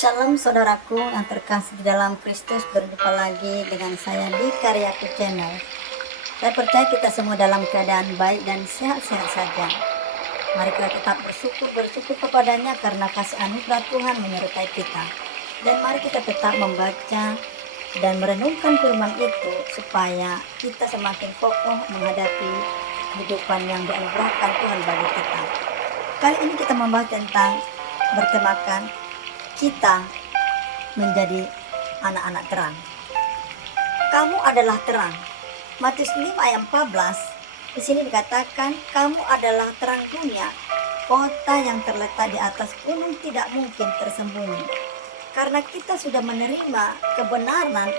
Shalom saudaraku yang terkasih di dalam Kristus, berjumpa lagi dengan saya di Karyaku Channel. Saya percaya kita semua dalam keadaan baik dan sehat-sehat saja. Mari kita tetap bersyukur kepadanya karena kasih anugerah Tuhan menyertai kita. Dan mari kita tetap membaca dan merenungkan firman itu supaya kita semakin kokoh menghadapi kehidupan yang dianugerahkan Tuhan bagi kita. Kali ini kita membahas tentang bertemakan kita menjadi anak-anak terang. Kamu adalah terang. Matius 5 ayat 14. Di sini dikatakan kamu adalah terang dunia. Kota yang terletak di atas gunung tidak mungkin tersembunyi. Karena kita sudah menerima kebenaran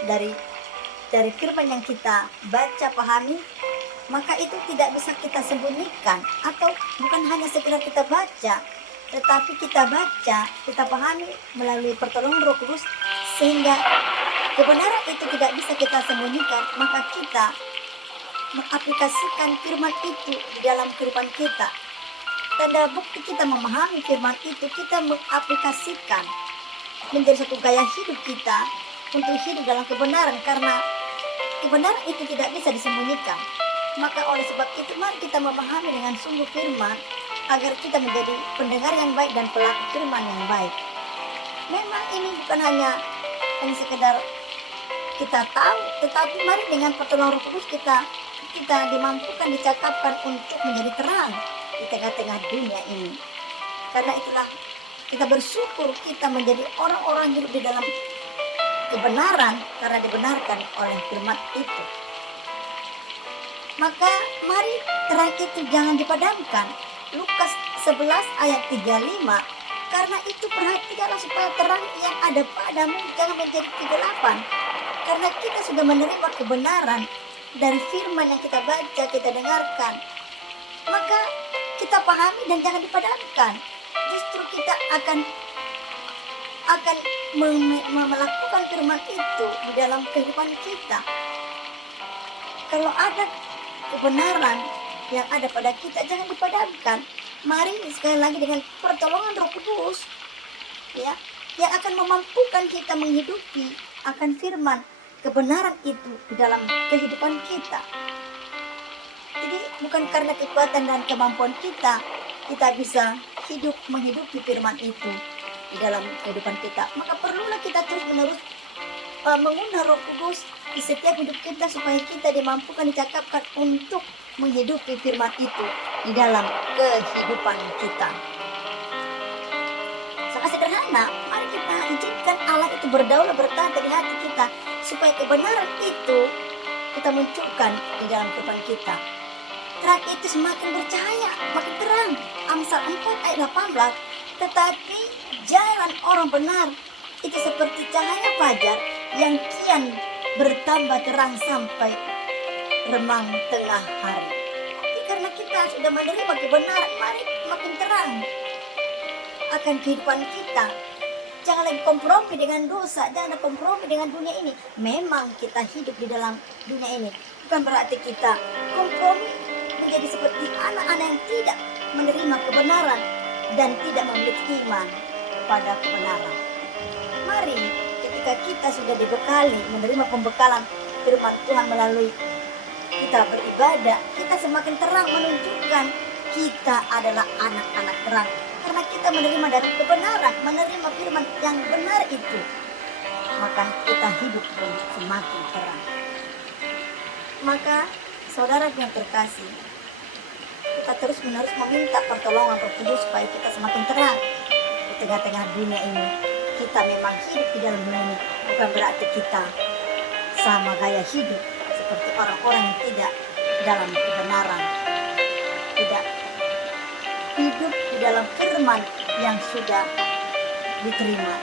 dari firman yang kita baca pahami, maka itu tidak bisa kita sembunyikan, atau bukan hanya sekedar kita baca, tetapi kita baca, kita pahami melalui pertolongan Roh Kudus, sehingga kebenaran itu tidak bisa kita sembunyikan. Maka kita mengaplikasikan firman itu di dalam kehidupan kita. Tanda bukti kita memahami firman itu, kita mengaplikasikan menjadi satu gaya hidup kita untuk hidup dalam kebenaran, karena kebenaran itu tidak bisa disembunyikan. Maka oleh sebab itu mari kita memahami dengan sungguh firman, agar kita menjadi pendengar yang baik dan pelaku firman yang baik. Memang ini bukan hanya sekedar kita tahu, tetapi mari dengan pertolongan Roh Kudus kita dimampukan, dicakapkan untuk menjadi terang di tengah-tengah dunia ini. Karena itulah kita bersyukur kita menjadi orang-orang hidup di dalam kebenaran karena dibenarkan oleh firman itu. Maka mari terang itu jangan dipadamkan. Lukas 11 ayat 35. Karena itu perhatikanlah supaya terang yang ada padamu jangan menjadi kegelapan. Karena kita sudah menerima kebenaran dari firman yang kita baca, kita dengarkan, maka kita pahami dan jangan dipadamkan. Justru kita akan melakukan firman itu di dalam kehidupan kita. Kalau ada kebenaran yang ada pada kita, jangan dipadamkan. Mari sekali lagi dengan pertolongan Roh Kudus, ya, yang akan memampukan kita menghidupi akan firman kebenaran itu di dalam kehidupan kita. Jadi bukan karena kekuatan dan kemampuan kita bisa hidup menghidupi firman itu di dalam kehidupan kita. Maka perlulah kita terus menerus mengundang Roh Kudus di setiap hidup kita supaya kita dimampukan, dicakapkan untuk menghidupi firman itu di dalam kehidupan kita. Sangat sederhana, mari kita izinkan Allah itu berdaulat bertahan di hati kita supaya kebenaran itu kita munculkan di dalam kehidupan kita. Terang itu semakin bercahaya, makin terang. Amsal 4 ayat 18. Tetapi jalan orang benar itu seperti cahaya fajar yang kian bertambah terang sampai remang tengah hari. Karena kita sudah menerima kebenaran, mari makin terang akan kehidupan kita. Jangan lagi kompromi dengan dosa, jangan kompromi dengan dunia ini. Memang kita hidup di dalam dunia ini, bukan berarti kita kompromi menjadi seperti anak-anak yang tidak menerima kebenaran dan tidak memiliki iman pada kebenaran. Mari ketika kita sudah dibekali, menerima pembekalan firman Tuhan melalui kita beribadah, kita semakin terang menunjukkan kita adalah anak-anak terang. Karena kita menerima dari kebenaran, menerima firman yang benar itu, maka kita hidup pun semakin terang. Maka saudara yang terkasih, kita terus menerus meminta pertolongan Roh Kudus supaya kita semakin terang di tengah-tengah dunia ini. Kita memang hidup di dalam dunia ini, bukan berarti kita sama gaya hidup seperti orang-orang yang tidak dalam kebenaran, tidak hidup di dalam firman yang sudah diterima.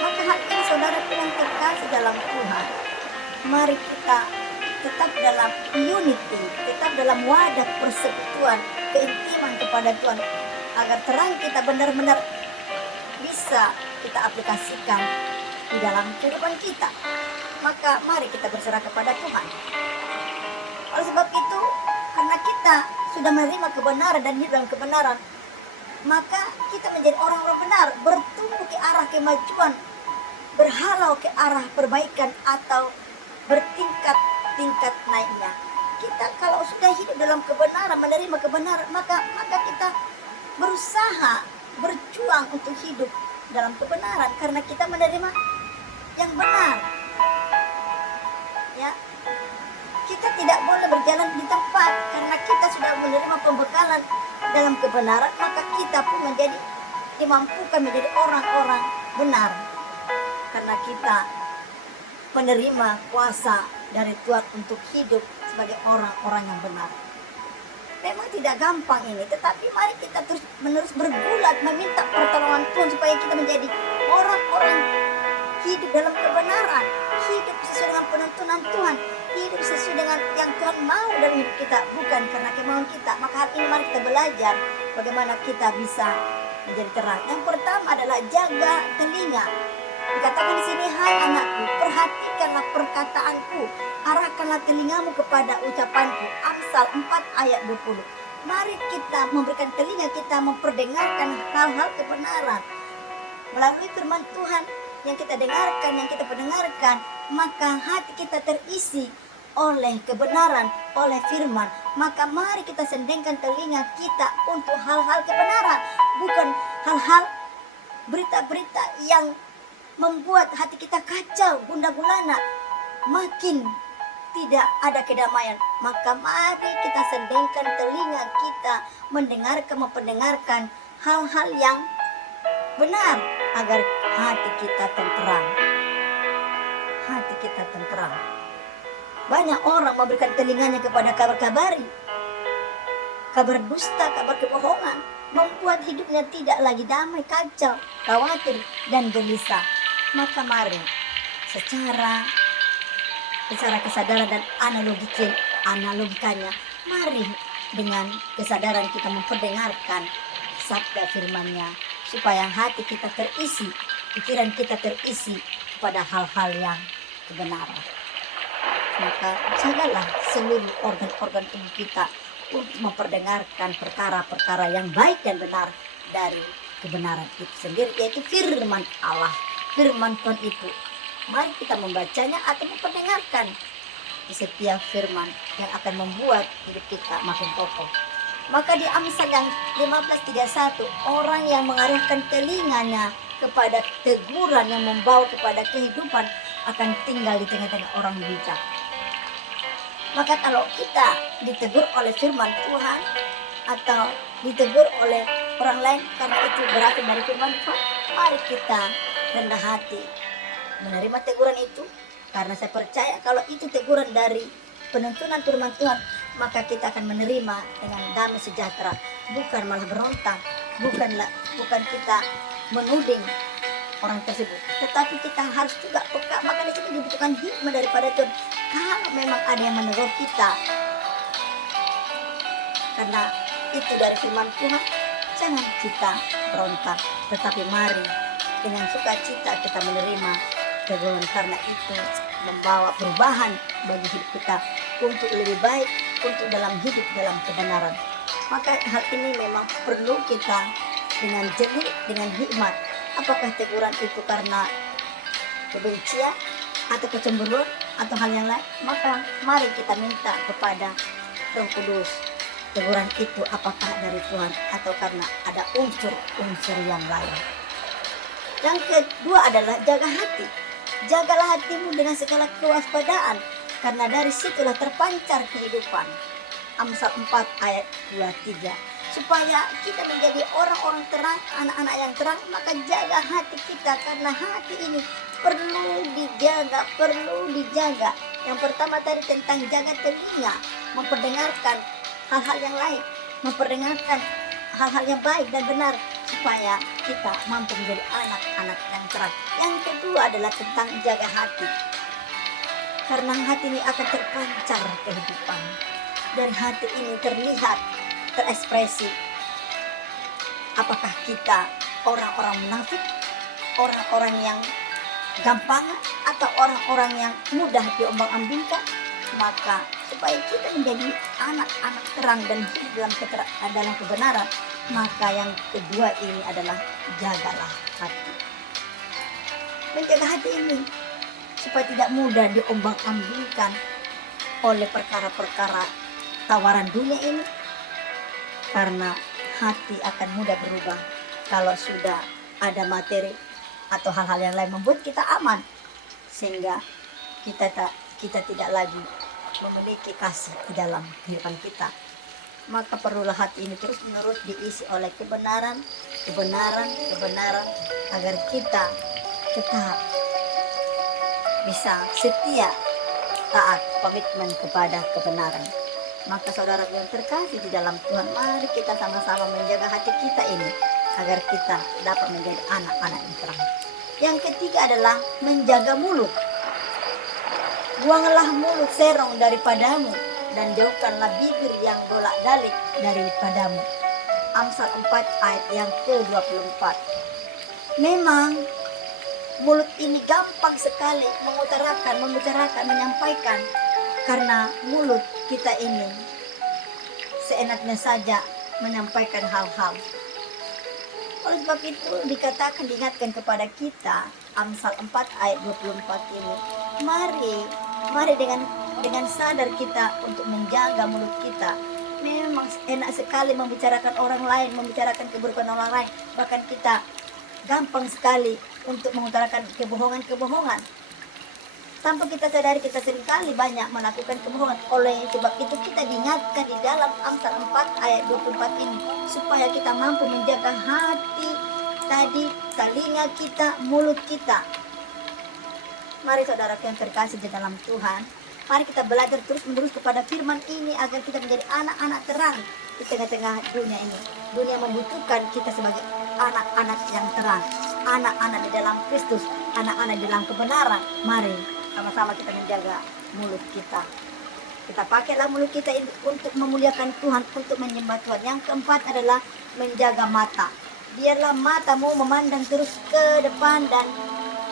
Maka hari ini saudara yang terkasih dalam Tuhan, mari kita tetap dalam unity, tetap dalam wadah persekutuan, keintiman kepada Tuhan, agar terang kita benar-benar bisa kita aplikasikan di dalam kehidupan kita. Maka mari kita berserah kepada Tuhan. Oleh sebab itu, karena kita sudah menerima kebenaran dan hidup dalam kebenaran, maka kita menjadi orang-orang benar, bertumbuh ke arah kemajuan, berhalau ke arah perbaikan atau bertingkat-tingkat naiknya. Kita kalau sudah hidup dalam kebenaran, menerima kebenaran, maka kita berusaha, berjuang untuk hidup dalam kebenaran karena kita menerima yang benar. Ya, kita tidak boleh berjalan di tempat karena kita sudah menerima pembekalan dalam kebenaran, maka kita pun dimampukan menjadi orang-orang benar karena kita menerima kuasa dari Tuhan untuk hidup sebagai orang-orang yang benar. Memang tidak gampang ini, tetapi mari kita terus menerus bergulat meminta pertolongan Tuhan supaya kita menjadi orang-orang hidup dalam kebenaran, hidup sesuai dengan penuntunan Tuhan, hidup sesuai dengan yang Tuhan mau dalam hidup kita, bukan karena kemauan kita. Maka hari ini mari kita belajar bagaimana kita bisa menjadi terang. Yang pertama adalah jaga telinga. Dikatakan di sini, hai anakku, perhatikanlah perkataanku, arahkanlah telingamu kepada ucapanku. Amsal 4 ayat 20. Mari kita memberikan telinga kita memperdengarkan hal-hal kebenaran. Melalui firman Tuhan yang kita dengarkan, yang kita pendengarkan, maka hati kita terisi oleh kebenaran, oleh firman. Maka mari kita sendengkan telinga kita untuk hal-hal kebenaran, bukan hal-hal berita-berita yang membuat hati kita kacau, gundah gulana, makin tidak ada kedamaian. Maka mari kita sendengkan telinga kita mempendengarkan hal-hal yang benar agar hati kita tenteram. Hati kita tenteram. Banyak orang memberikan telinganya kepada kabar-kabari, kabar dusta, kabar kebohongan, membuat hidupnya tidak lagi damai, kacau, khawatir, dan gelisah. Maka mari secara kesadaran dan analogikanya, mari dengan kesadaran kita memperdengarkan sabda firman-Nya supaya hati kita terisi, pikiran kita terisi kepada hal-hal yang kebenaran. Maka jagalah seluruh organ-organ tubuh kita untuk memperdengarkan perkara-perkara yang baik dan benar dari kebenaran itu sendiri, yaitu firman Allah. Firman Tuhan itu, mari kita membacanya atau memperdengarkan di setiap firman yang akan membuat hidup kita makin kokoh. Maka di Amsal yang 15:31, orang yang mengarahkan telinganya kepada teguran yang membawa kepada kehidupan akan tinggal di tengah-tengah orang bijak. Maka kalau kita ditegur oleh firman Tuhan atau ditegur oleh orang lain karena itu berasal dari firman Tuhan, mari kita rendah hati menerima teguran itu, karena saya percaya kalau itu teguran dari penuntunan firman Tuhan, maka kita akan menerima dengan damai sejahtera, bukan malah berontak, bukan kita menuding orang tersebut, tetapi kita harus juga peka. Maka di sini dibutuhkan hikmah daripada Tuhan. Kalau memang ada yang menegur kita karena itu dari firman Tuhan, jangan kita berontak, tetapi mari dengan sukacita kita menerima teguran, karena itu membawa perubahan bagi hidup kita untuk lebih baik, untuk dalam hidup dalam kebenaran. Maka hal ini memang perlu kita dengan jeli, dengan hikmat. Apakah teguran itu karena kebencian atau kecemburuan atau hal yang lain? Maka mari kita minta kepada Roh Kudus, teguran itu apakah dari Tuhan atau karena ada unsur-unsur yang lain. Yang kedua adalah jaga hati. Jagalah hatimu dengan segala kewaspadaan, karena dari situlah terpancar kehidupan. Amsal 4 ayat 23. Supaya kita menjadi orang-orang terang, anak-anak yang terang, maka jaga hati kita, karena hati ini perlu dijaga. Yang pertama tadi tentang jaga telinga, memperdengarkan hal-hal yang lain, memperdengarkan hal-hal yang baik dan benar, supaya kita mampu menjadi anak-anak yang terang. Yang kedua adalah tentang jaga hati, karena hati ini akan terpancar kehidupan. Dari hati ini terlihat, terekspresi apakah kita orang-orang munafik, orang-orang yang gampangan, atau orang-orang yang mudah diombang-ambingkan. Maka supaya kita menjadi anak-anak terang dan hidup dalam kebenaran, maka yang kedua ini adalah jagalah hati. menjaga hati ini supaya tidak mudah diombang-ambingkan oleh perkara-perkara tawaran dunia ini, karena hati akan mudah berubah kalau sudah ada materi atau hal-hal yang lain membuat kita aman, sehingga kita tidak lagi memiliki kasih di dalam kehidupan kita. Maka perlulah hati ini terus menerus diisi oleh kebenaran, agar kita tetap bisa setia, taat, komitmen kepada kebenaran. Maka saudara yang terkasih di dalam Tuhan, mari kita sama-sama menjaga hati kita ini agar kita dapat menjadi anak-anak yang terang. Yang ketiga adalah menjaga mulut. Buanglah mulut serong daripadamu, dan jauhkanlah bibir yang bolak-balik daripadamu. Amsal 4 ayat yang ke-24. Memang mulut ini gampang sekali membicarakan, menyampaikan, karena mulut kita ini seenaknya saja menyampaikan hal-hal. Oleh sebab itu diingatkan kepada kita Amsal 4 ayat 24 ini, mari dengan sadar kita untuk menjaga mulut kita. Memang enak sekali membicarakan orang lain, membicarakan keburukan orang lain, bahkan kita gampang sekali untuk mengutarakan kebohongan. Tanpa kita sadari, kita seringkali banyak melakukan kebohongan. Oleh sebab itu kita diingatkan di dalam Amsal 4 ayat 24 ini, supaya kita mampu menjaga hati tadi, telinga kita, mulut kita. Mari saudara yang terkasih di dalam Tuhan, mari kita belajar terus-menerus kepada firman ini agar kita menjadi anak-anak terang di tengah-tengah dunia ini. Dunia membutuhkan kita sebagai anak-anak yang terang, anak-anak di dalam Kristus, anak-anak di dalam kebenaran. Mari sama-sama kita menjaga mulut kita. Kita pakailah mulut kita ini untuk memuliakan Tuhan, untuk menyembah Tuhan. Yang keempat adalah menjaga mata. Biarlah matamu memandang terus ke depan dan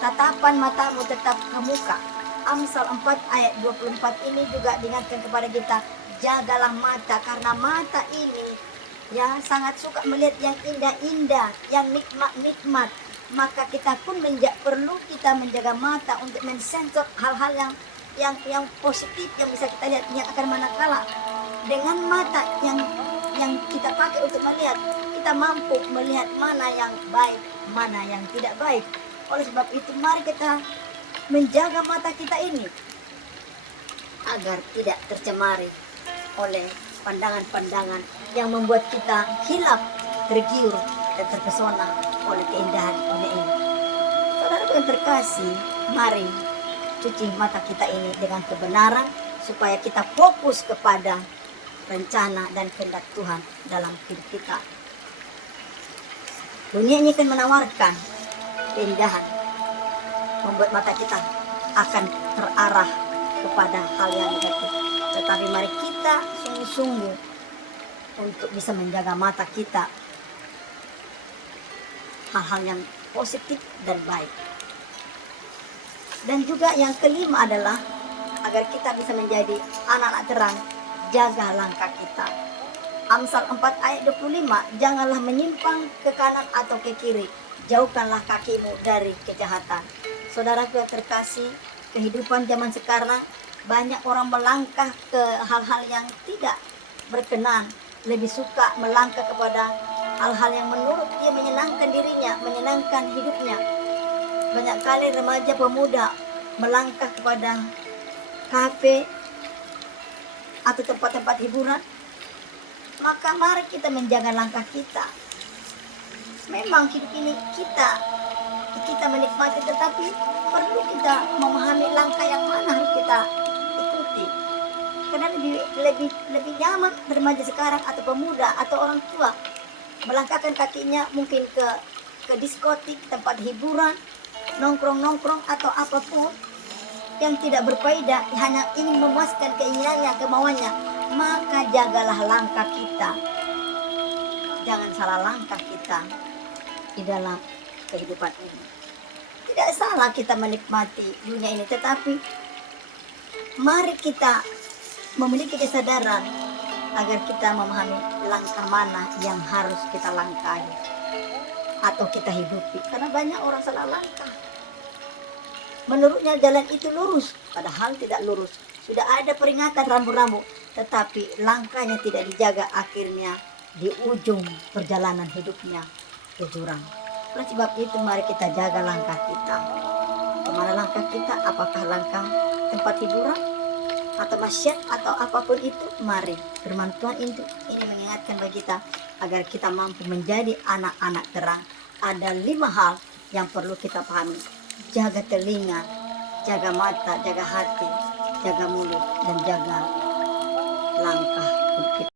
tatapan matamu tetap ke muka. Amsal 4 ayat 24 ini juga diingatkan kepada kita, jagalah mata, karena mata ini sangat suka melihat yang indah-indah, yang nikmat-nikmat. Maka kita pun perlu kita menjaga mata untuk mensensor hal-hal yang positif yang bisa kita lihat, yang akan manakala dengan mata yang kita pakai untuk melihat, kita mampu melihat mana yang baik, mana yang tidak baik. Oleh sebab itu mari kita menjaga mata kita ini agar tidak tercemari oleh pandangan-pandangan yang membuat kita hilap, tergiur, dan terpesona oleh keindahan dunia ini. Saudara yang terkasih, mari cuci mata kita ini dengan kebenaran supaya kita fokus kepada rencana dan kehendak Tuhan dalam hidup kita. Dunia ini akan menawarkan keindahan, membuat mata kita akan terarah kepada hal yang negatif. Tetapi mari kita sungguh-sungguh untuk bisa menjaga mata kita hal-hal yang positif dan baik. Dan juga yang kelima adalah agar kita bisa menjadi anak-anak terang, jaga langkah kita. Amsal 4 ayat 25, janganlah menyimpang ke kanan atau ke kiri, jauhkanlah kakimu dari kejahatan. Saudara terkasih, kehidupan zaman sekarang banyak orang melangkah ke hal-hal yang tidak berkenan, lebih suka melangkah kepada hal-hal yang menurut dia menyenangkan dirinya, menyenangkan hidupnya. Banyak kali remaja pemuda melangkah kepada kafe atau tempat-tempat hiburan. Maka mari kita menjaga langkah kita. Memang hidup ini kita menikmati, tetapi perlu kita memahami langkah yang mana harus kita ikuti. Karena lebih nyaman remaja sekarang atau pemuda atau orang tua melangkahkan kakinya mungkin ke diskotik, tempat hiburan, nongkrong atau apapun yang tidak berfaedah, hanya ingin memuaskan keinginannya, kemauannya. Maka jagalah langkah kita, jangan salah langkah kita di dalam kehidupan ini. Tidak salah kita menikmati dunia ini, tetapi mari kita memiliki kesadaran agar kita memahami langkah mana yang harus kita langkahi atau kita hidupi. Karena banyak orang salah langkah. menurutnya jalan itu lurus, padahal tidak lurus. Sudah ada peringatan rambu-rambu, tetapi langkahnya tidak dijaga, akhirnya di ujung perjalanan hidupnya ke jurang. Oleh sebab itu mari kita jaga langkah kita. Kemana langkah kita? Apakah langkah tempat hiburan atau maksiat atau apapun itu? Mari firman Tuhan ini mengingatkan bagi kita agar kita mampu menjadi anak-anak terang. Ada 5 hal yang perlu kita pahami. Jaga telinga, jaga mata, jaga hati, jaga mulut, dan jaga langkah hidup kita.